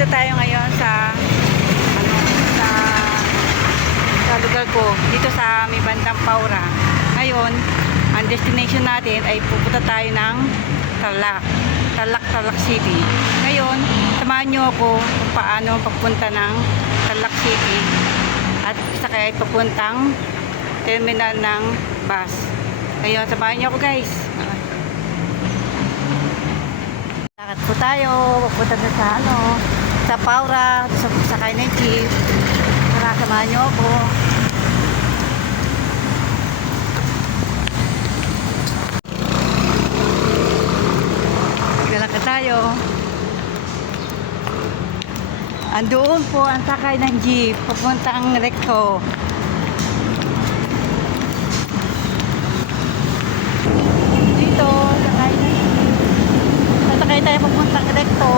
Nandito tayo ngayon sa sa lugar ko, dito sa may bandang Paura. Ngayon, ang destination natin ay pupunta tayo ng Tarlac City. Ngayon, samahan nyo ako kung paano papunta ng Tarlac City at saka ay papuntang terminal ng bus. Ngayon, samahan nyo ako guys. Lakad po tayo, papunta na sa Paura, sa sakay ng jeep. Tara, samahan nyo ako. Maglalakad tayo. Andoon po ang sakay ng jeep, papuntang Recto. Dito, sakay ng jeep. Sasakay tayo papuntang Recto.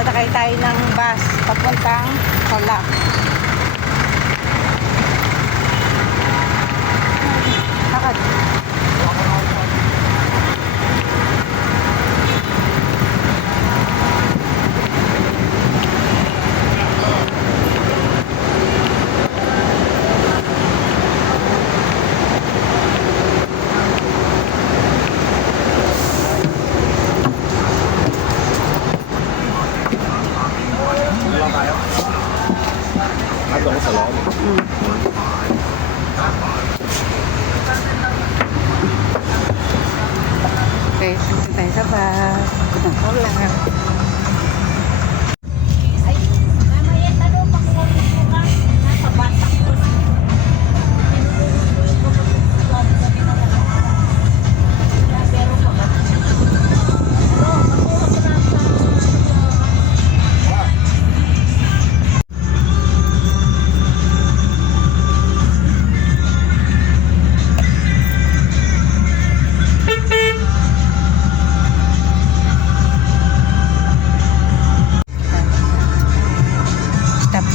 Sasakay tayo ng bus papuntang Tarlac. Lakad. Ako sa loob. Okay, punta tayo sa bus. Puntang Tarlac.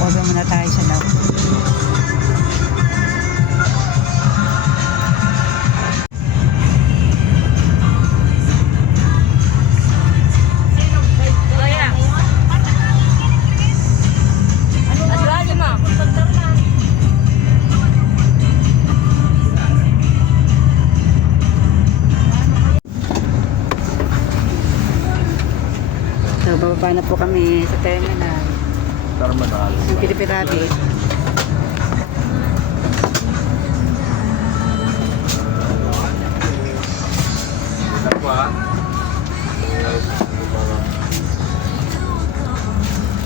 Over muna tayo sa loob. So, bababa na po kami sa terminal. Terminal. Yung Pilipirabi.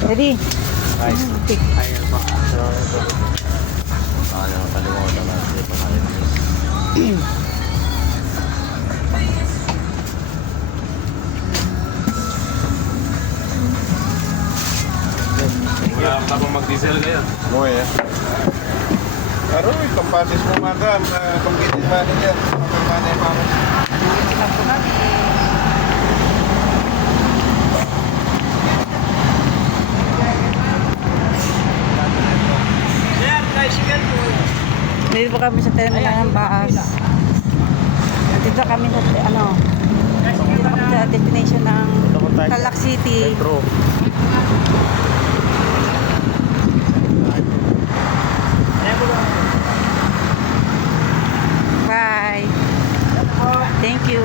Ready? Nice. Okay. Ayan pa. Ano, kalimutan natin ito ngayon. Wala ka pang mag-diesel ngayon. No eh. Pero ikampatis mo makan, pangkitin ba niya? Pagkakanay pa ako. Nandito na po kami. Dito po kami sa terminal ng bus. Dito kami sa dito kami sa destination ng Tarlac City. Metro. Bye. Thank you.